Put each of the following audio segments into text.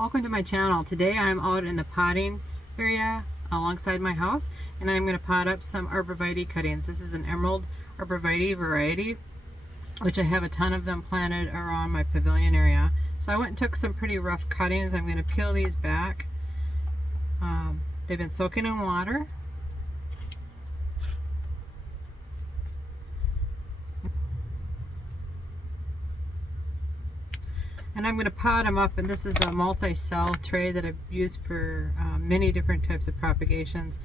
Welcome to my channel. Today I'm out in the potting area alongside my house, and I'm going to pot up some arborvitae cuttings. This is an Emerald Arborvitae variety, which I have a ton of them planted around my pavilion area. So I went and took some pretty rough cuttings. I'm going to peel these back. They've been soaking in water. And I'm going to pot them up, and this is a multi-cell tray that I've used for many different types of propagations.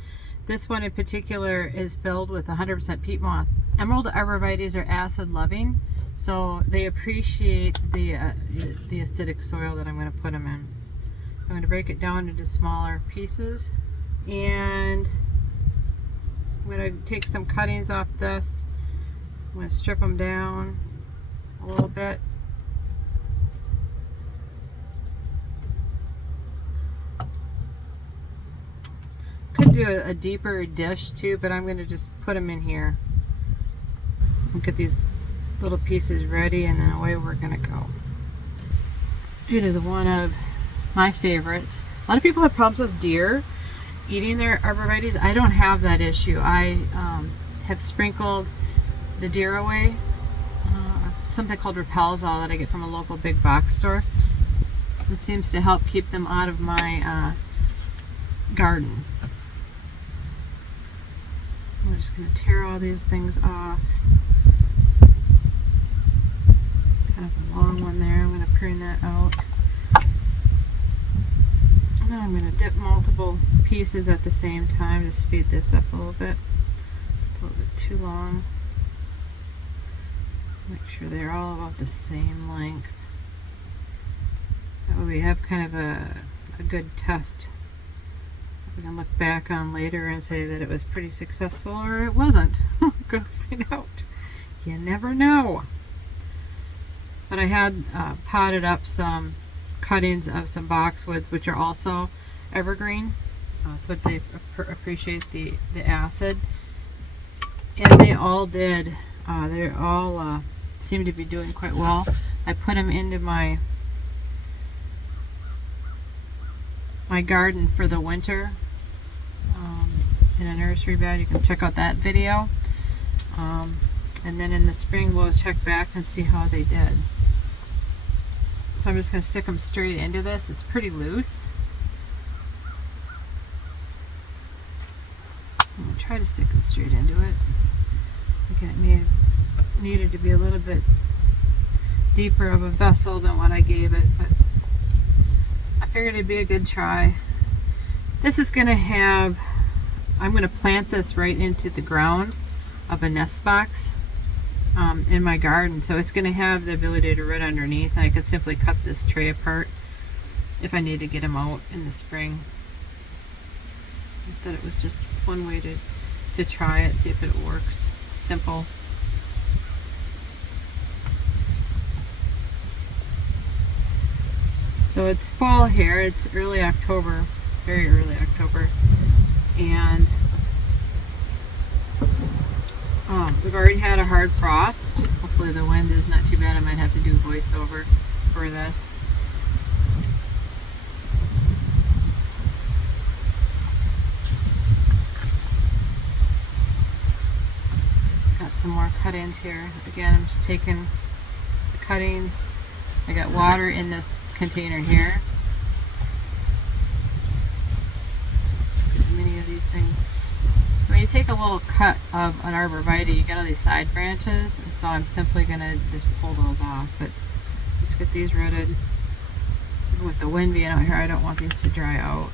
This one in particular is filled with 100% peat moss. Emerald arborvitaes are acid loving, so they appreciate the acidic soil that I'm going to put them in. I'm going to break it down into smaller pieces, and I'm going to take some cuttings off this. I'm going to strip them down a little bit. Could do a deeper dish too, but I'm going to just put them in here and get these little pieces ready, and then away we're going to go. It is one of my favorites. A lot of people have problems with deer eating their arborvitaes. I don't have that issue. I have sprinkled the deer away. Something called Repelzol that I get from a local big box store. It seems to help keep them out of my garden. We're just going to tear all these things off. Kind of a long one there. I'm going to prune that out. And then I'm going to dip multiple pieces at the same time to speed this up a little bit. It's a little bit too long. Make sure they're all about the same length. That way we have kind of a good test. We can look back on later and say that it was pretty successful, or it wasn't. Go find out. You never know. But I had potted up some cuttings of some boxwoods, which are also evergreen, so they appreciate the acid. And they all did. They all seem to be doing quite well. I put them into my garden for the winter in a nursery bed. You can check out that video, and then in the spring we'll check back and see how they did. So I'm just going to stick them straight into this. It's pretty loose. I'm going to try to stick them straight into it. Again, it needed to be a little bit deeper of a vessel than what I gave it, but I figured it'd be a good try. This is going to have, I'm going to plant this right into the ground of a nest box in my garden, so it's going to have the ability to root underneath. I could simply cut this tray apart if I need to get them out in the spring. I thought it was just one way to try it, see if it works. Simple. So it's fall here, it's early October, very early October, and we've already had a hard frost. Hopefully the wind is not too bad. I might have to do voiceover for this. Got some more cuttings here. Again, I'm just taking the cuttings. I got water in this container here. As many of these things. When you take a little cut of an arborvitae, you get all these side branches, and so I'm simply going to just pull those off. But let's get these rooted. Even with the wind being out here, I don't want these to dry out.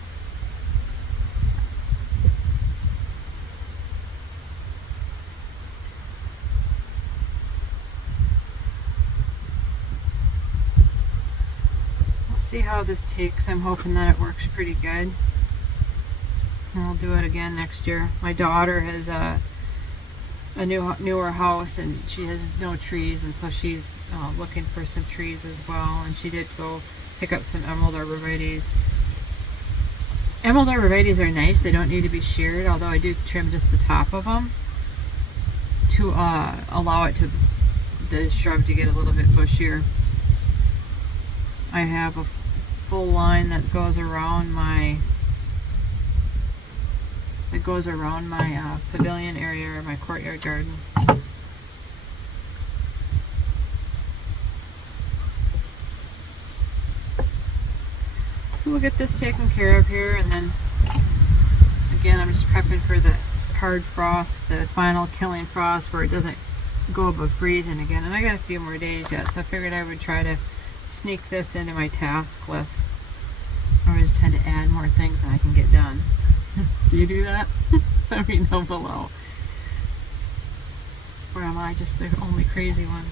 See how this takes. I'm hoping that it works pretty good, and I'll do it again next year. My daughter has a newer house, and she has no trees, and so she's looking for some trees as well, and she did go pick up some emerald arborvitaes. Emerald arborvitaes are nice. They don't need to be sheared, although I do trim just the top of them to allow the shrub to get a little bit bushier. I have full line that goes around my pavilion area or my courtyard garden. So we'll get this taken care of here, and then again I'm just prepping for the hard frost, the final killing frost where it doesn't go above freezing again. And I got a few more days yet, so I figured I would try to sneak this into my task list. I always tend to add more things than I can get done. Do you do that? Let me know below. Or am I just the only crazy one?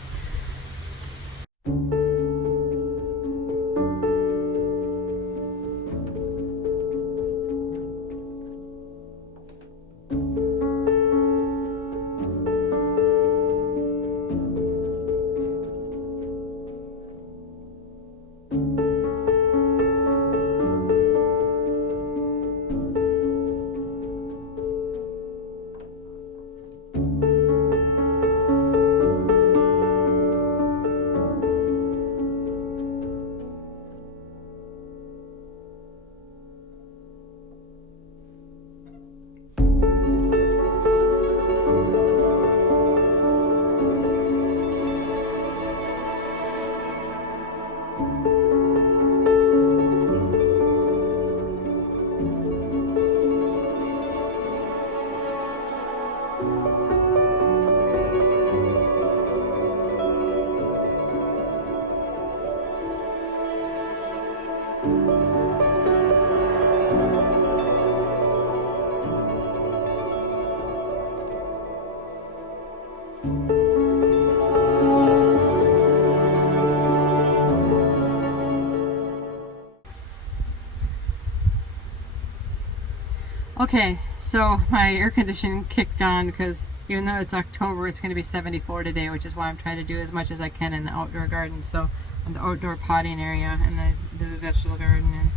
Okay, so my air conditioning kicked on because even though it's October, it's going to be 74 today, which is why I'm trying to do as much as I can in the outdoor garden. So in the outdoor potting area and the vegetable garden and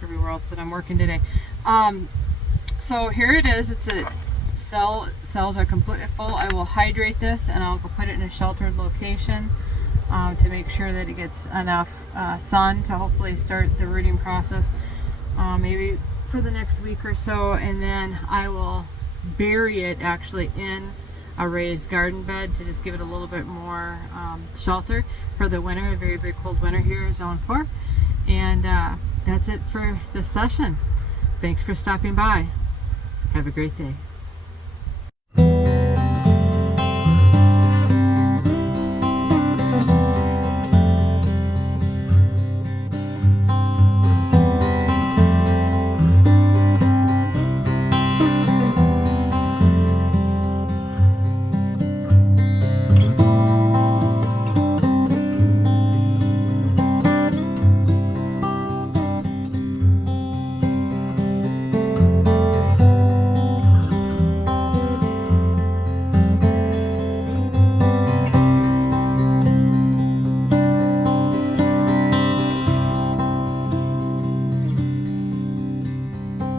everywhere else that I'm working today. So here it is. It's a cells are completely full. I will hydrate this and I'll go put it in a sheltered location to make sure that it gets enough sun to hopefully start the rooting process. Maybe for the next week or so, and then I will bury it actually in a raised garden bed to just give it a little bit more shelter for the winter, a very, very cold winter here in Zone 4. And that's it for this session. Thanks for stopping by. Have a great day.